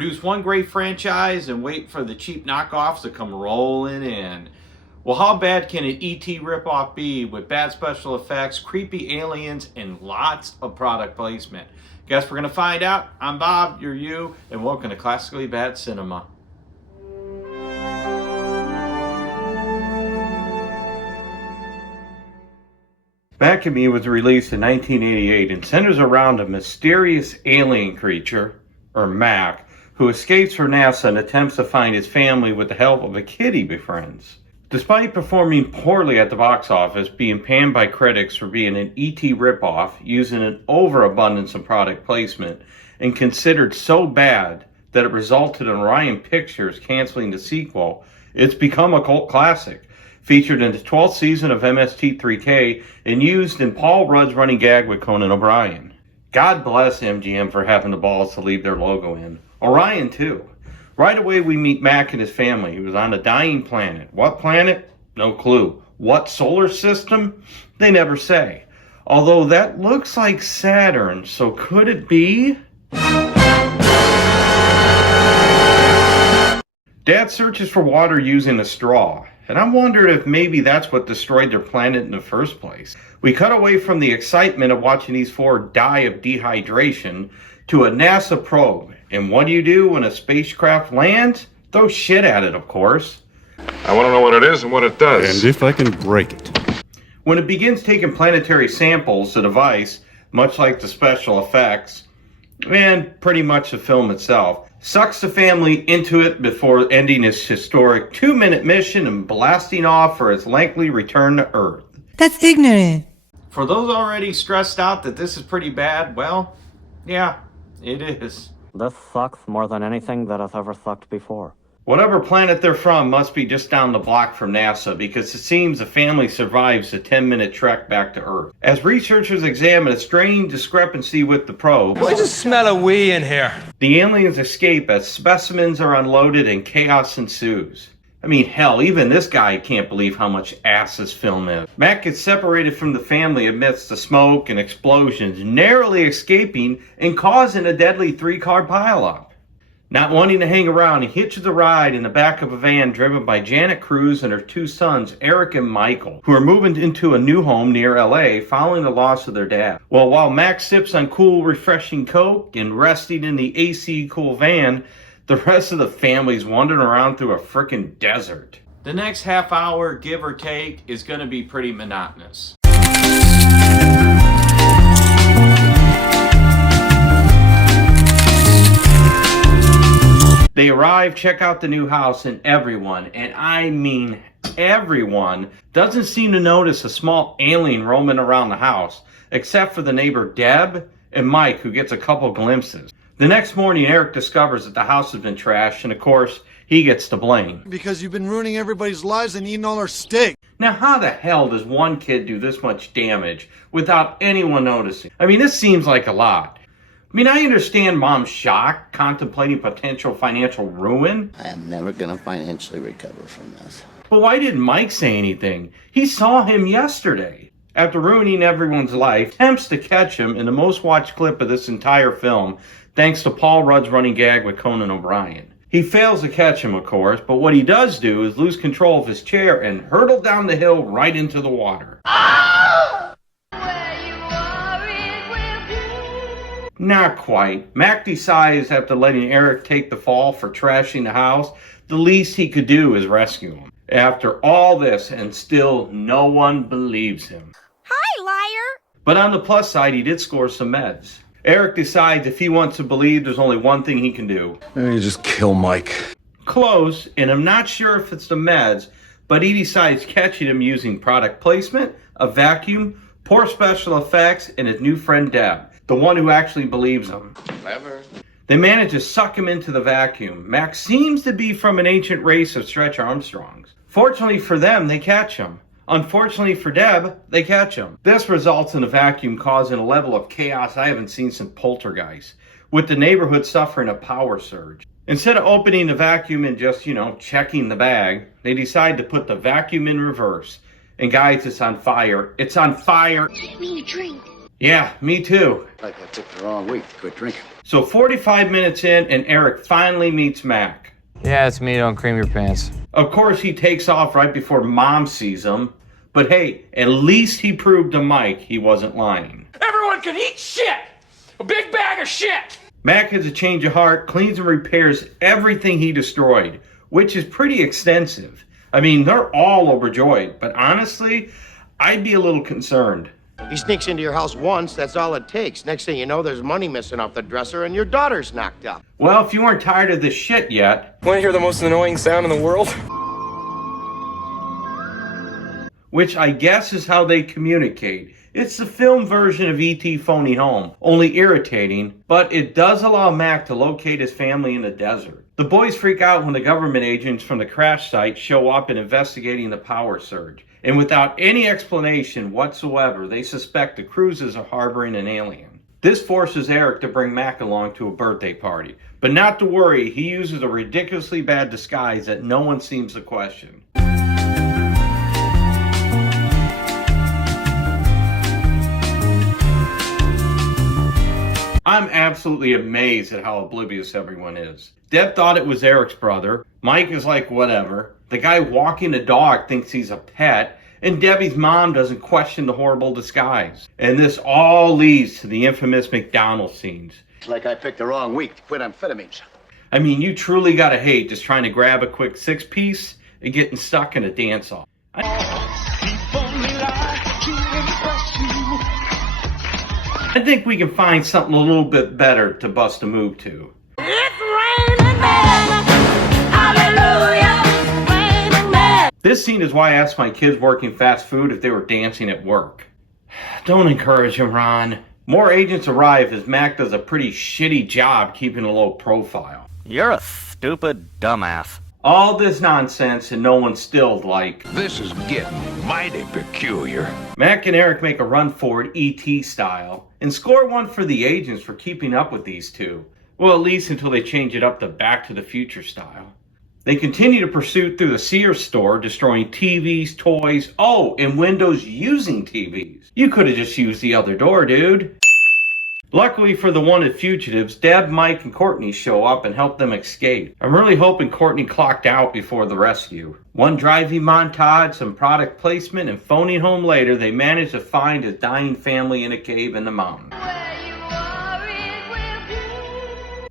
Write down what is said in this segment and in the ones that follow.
produce one great franchise and wait for the cheap knockoffs to come rolling in. Well, how bad can an E.T. ripoff be with bad special effects, creepy aliens, and lots of product placement? Guess we're going to find out. I'm Bob, you're you, and welcome to Classically Bad Cinema. Back at Me was released in 1988 and centers around a mysterious alien creature, or Mac, who escapes from NASA and attempts to find his family with the help of a kid he befriends. Despite performing poorly at the box office, being panned by critics for being an E.T. ripoff, using an overabundance of product placement, and considered so bad that it resulted in Orion Pictures canceling the sequel, it's become a cult classic. Featured in the 12th season of MST3K and used in Paul Rudd's running gag with Conan O'Brien. God bless MGM for having the balls to leave their logo in. Orion too. Right away we meet Mac and his family. He was on a dying planet. What planet? No clue. What solar system? They never say. Although that looks like Saturn, so could it be? Dad searches for water using a straw. And I wondered if maybe that's what destroyed their planet in the first place. We cut away from the excitement of watching these four die of dehydration to a NASA probe. And what do you do when a spacecraft lands? Throw shit at it, of course. I want to know what it is and what it does. And if I can break it. When it begins taking planetary samples, the device, much like the special effects, and pretty much the film itself, sucks the family into it before ending its historic 2-minute mission and blasting off for its lengthy return to Earth. That's ignorant. For those already stressed out that this is pretty bad, well, yeah, it is. This sucks more than anything that has ever sucked before. Whatever planet they're from must be just down the block from NASA, because it seems the family survives the 10-minute trek back to Earth. As researchers examine a strange discrepancy with the probe, I just smell a wee in here. The aliens escape as specimens are unloaded and chaos ensues. I mean, hell, even this guy can't believe how much ass this film is. Mac gets separated from the family amidst the smoke and explosions, narrowly escaping and causing a deadly 3-car pileup. Not wanting to hang around, he hitches a ride in the back of a van driven by Janet Cruz and her 2 sons, Eric and Michael, who are moving into a new home near LA following the loss of their dad. Well, while Mac sips on cool, refreshing Coke and resting in the AC cool van, the rest of the family's wandering around through a frickin' desert. The next half hour, give or take, is going to be pretty monotonous. They arrive, check out the new house, and everyone, and I mean everyone, doesn't seem to notice a small alien roaming around the house, except for the neighbor Deb and Mike, who gets a couple glimpses. The next morning, Eric discovers that the house has been trashed, and of course, he gets to blame. Because you've been ruining everybody's lives and eating all our steak. Now, how the hell does one kid do this much damage without anyone noticing? I mean, this seems like a lot. I mean, I understand Mom's shock, contemplating potential financial ruin. I am never going to financially recover from this. But why didn't Mike say anything? He saw him yesterday. After ruining everyone's life, attempts to catch him in the most watched clip of this entire film, thanks to Paul Rudd's running gag with Conan O'Brien. He fails to catch him, of course, but what he does do is lose control of his chair and hurtle down the hill right into the water. Not quite. Mac decides after letting Eric take the fall for trashing the house, the least he could do is rescue him. After all this, and still no one believes him. Hi, liar! But on the plus side, he did score some meds. Eric decides if he wants to believe, there's only one thing he can do. You just kill Mike. Close, and I'm not sure if it's the meds, but he decides catching him using product placement, a vacuum, poor special effects, and his new friend Deb. The one who actually believes him. Clever. They manage to suck him into the vacuum. Max seems to be from an ancient race of Stretch Armstrongs. Fortunately for them, they catch him. Unfortunately for Deb, they catch him. This results in the vacuum causing a level of chaos I haven't seen since Poltergeist, with the neighborhood suffering a power surge. Instead of opening the vacuum and just, checking the bag, they decide to put the vacuum in reverse. And guys, it's on fire. It's on fire. I need a drink. Yeah, me too. Like I took the wrong week to quit drinking. So 45 minutes in, and Eric finally meets Mac. Yeah, it's me. Don't cream your pants. Of course, he takes off right before Mom sees him. But hey, at least he proved to Mike he wasn't lying. Everyone can eat shit! A big bag of shit! Mac has a change of heart, cleans and repairs everything he destroyed, which is pretty extensive. I mean, they're all overjoyed, but honestly, I'd be a little concerned. He sneaks into your house once, that's all it takes. Next thing you know, there's money missing off the dresser and your daughter's knocked up. Well, if you weren't tired of this shit yet... Want to hear the most annoying sound in the world? Which I guess is how they communicate. It's the film version of E.T. Phoning Home, only irritating, but it does allow Mac to locate his family in the desert. The boys freak out when the government agents from the crash site show up and investigating the power surge. And without any explanation whatsoever, they suspect the cruises are harboring an alien. This forces Eric to bring Mac along to a birthday party. But not to worry, he uses a ridiculously bad disguise that no one seems to question. I'm absolutely amazed at how oblivious everyone is. Deb thought it was Eric's brother. Mike is like, whatever. The guy walking the dog thinks he's a pet. And Debbie's mom doesn't question the horrible disguise. And this all leads to the infamous McDonald's scenes. It's like I picked the wrong week to quit amphetamines. I mean, you truly gotta hate just trying to grab a quick six-piece and getting stuck in a dance-off. I think we can find something a little bit better to bust a move to. It's raining men. Hallelujah. Raining men. This scene is why I asked my kids working fast food if they were dancing at work. Don't encourage him, Ron. More agents arrive as Mac does a pretty shitty job keeping a low profile. You're a stupid dumbass. All this nonsense and no one's still like... This is getting mighty peculiar. Mac and Eric make a run for it E.T. style and score one for the agents for keeping up with these two. Well, at least until they change it up to Back to the Future style. They continue to pursue through the Sears store, destroying TVs, toys, and windows using TVs. You could have just used the other door, dude. Luckily for the wanted fugitives, Deb, Mike, and Courtney show up and help them escape. I'm really hoping Courtney clocked out before the rescue. One driving montage, some product placement, and phoning home later, they manage to find a dying family in a cave in the mountain.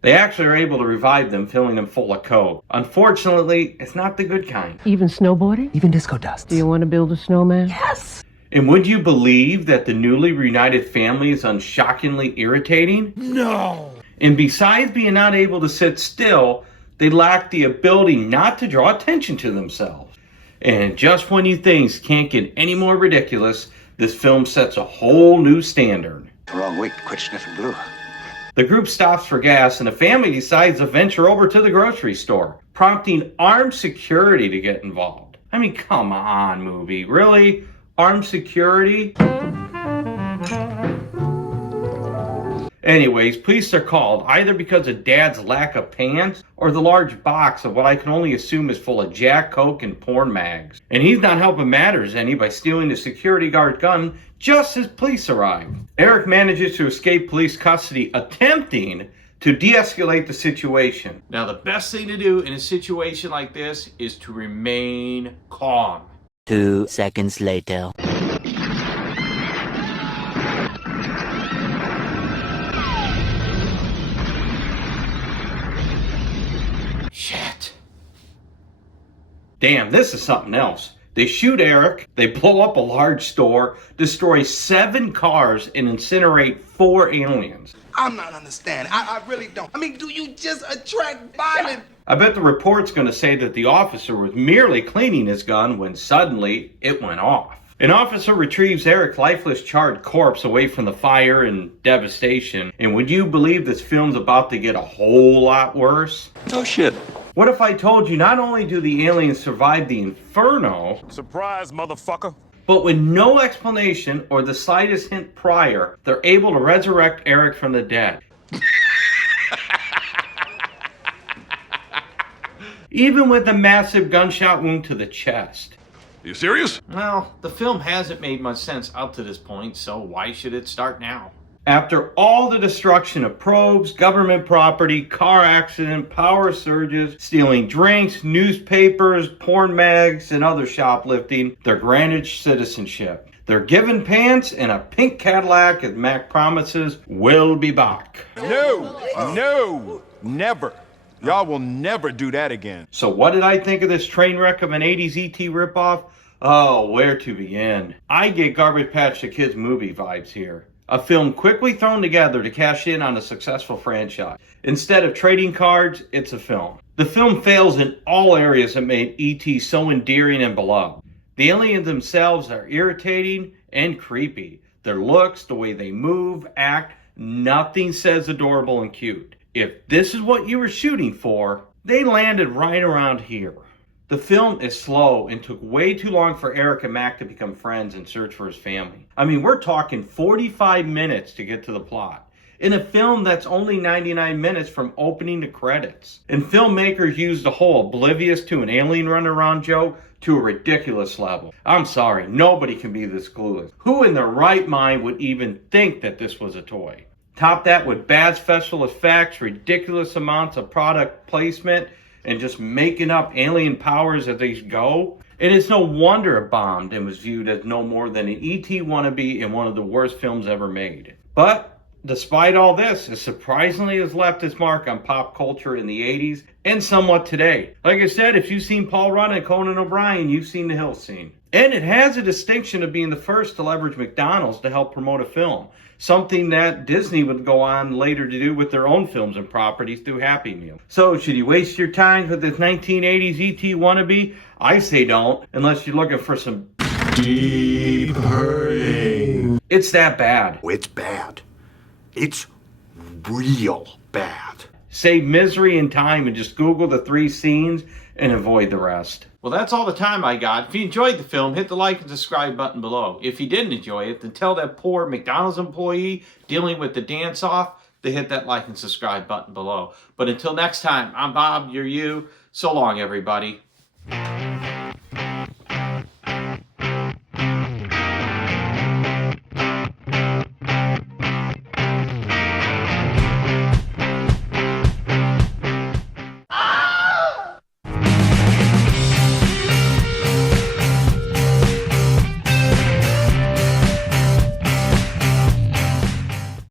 They actually are able to revive them, filling them full of coke. Unfortunately, it's not the good kind. Even snowboarding? Even disco dust. Do you want to build a snowman? Yes. And would you believe that the newly reunited family is unshockingly irritating? No! And besides being not able to sit still, they lack the ability not to draw attention to themselves. And just when you think things can't get any more ridiculous, this film sets a whole new standard. The wrong week to quit sniffing glue. The group stops for gas and the family decides to venture over to the grocery store, prompting armed security to get involved. I mean, come on, movie. Really? Armed security? Anyways, police are called either because of Dad's lack of pants or the large box of what I can only assume is full of Jack, Coke, and porn mags. And he's not helping matters any by stealing the security guard gun just as police arrive. Eric manages to escape police custody, attempting to de-escalate the situation. Now, the best thing to do in a situation like this is to remain calm. 2 seconds later. Shit. Damn, this is something else. They shoot Eric, they blow up a large store, destroy 7 cars, and incinerate 4 aliens. I'm not understanding. I really don't. I mean, do you just attract violence? I bet the report's going to say that the officer was merely cleaning his gun when suddenly it went off. An officer retrieves Eric's lifeless charred corpse away from the fire and devastation. And would you believe this film's about to get a whole lot worse? Oh shit. What if I told you not only do the aliens survive the inferno, Surprise, motherfucker. but with no explanation or the slightest hint prior, they're able to resurrect Eric from the dead. Even with a massive gunshot wound to the chest. You serious? Well, the film hasn't made much sense up to this point, so why should it start now? After all the destruction of probes, government property, car accident, power surges, stealing drinks, newspapers, porn mags, and other shoplifting, they're granted citizenship. They're given pants and a pink Cadillac, as Mac promises, we'll be back. No, never. Y'all will never do that again. So what did I think of this train wreck of an 80s ET ripoff? Oh, where to begin? I get Garbage Patch the Kids movie vibes here. A film quickly thrown together to cash in on a successful franchise. Instead of trading cards, it's a film. The film fails in all areas that made E.T. so endearing and beloved. The aliens themselves are irritating and creepy. Their looks, the way they move, act, nothing says adorable and cute. If this is what you were shooting for, they landed right around here. The film is slow and took way too long for Eric and Mac to become friends and search for his family. I mean, we're talking 45 minutes to get to the plot, in a film that's only 99 minutes from opening to credits. And filmmakers used the whole oblivious to an alien runaround joke to a ridiculous level. I'm sorry, nobody can be this clueless. Who in their right mind would even think that this was a toy? Top that with bad special effects, ridiculous amounts of product placement, and just making up alien powers as they go. And it's no wonder it bombed and was viewed as no more than an E.T. wannabe in one of the worst films ever made. But despite all this, it surprisingly has left its mark on pop culture in the 80s and somewhat today. Like I said, if you've seen Paul Rudd and Conan O'Brien, you've seen the Hill scene. And it has a distinction of being the first to leverage McDonald's to help promote a film. Something that Disney would go on later to do with their own films and properties through Happy Meal. So, should you waste your time with this 1980s E.T. wannabe? I say don't, unless you're looking for some deep hurting. It's that bad. Oh, it's bad. It's real bad. Save misery and time and just Google the 3 scenes and avoid the rest. Well, that's all the time I got. If you enjoyed the film, hit the like and subscribe button below. If you didn't enjoy it, then tell that poor McDonald's employee dealing with the dance-off to hit that like and subscribe button below. But until next time, I'm Bob, you're you. So long, everybody.